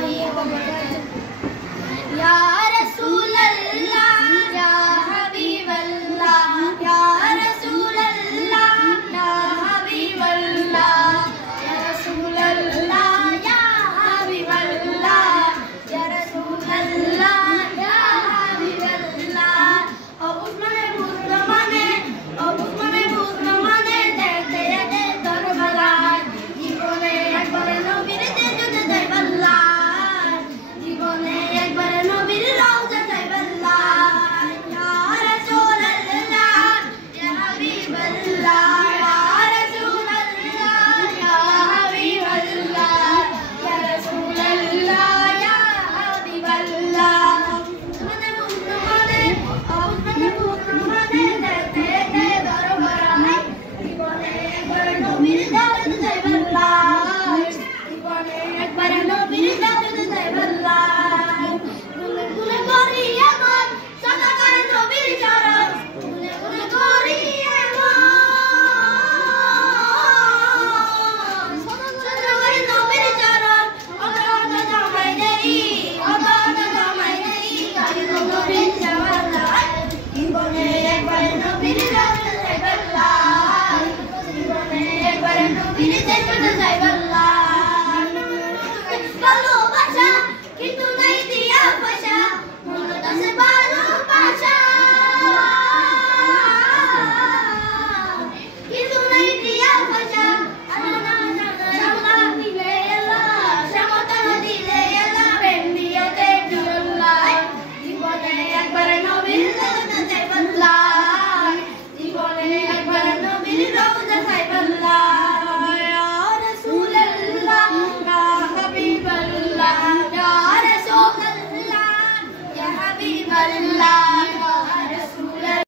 वरहमतुल्लाहि वबरकातुहू। या रसूल अल्लाह या हबीब अल्लाह या रसूल अल्लाह या हबीब अल्लाह या रसूल अल्लाह या हबीब अल्लाह या रसूल अल्लाह या हबीब अल्लाह। অবুসমানে বুঝলো মানে দেখতে যেতে দরবারায় জীবনে একবারে নবীর যেতে যাই বল্লাহ জীবনে একবারে নবীর রওজা যাই বল্লাহ। ইয়া রাসূলুল্লাহ ইয়া হাবিবাল্লাহ ইয়া রাসূলুল্লাহ ইয়া হাবিবাল্লাহ ইয়া রাসূলুল্লাহ ইয়া হাবিবাল্লাহ। Allah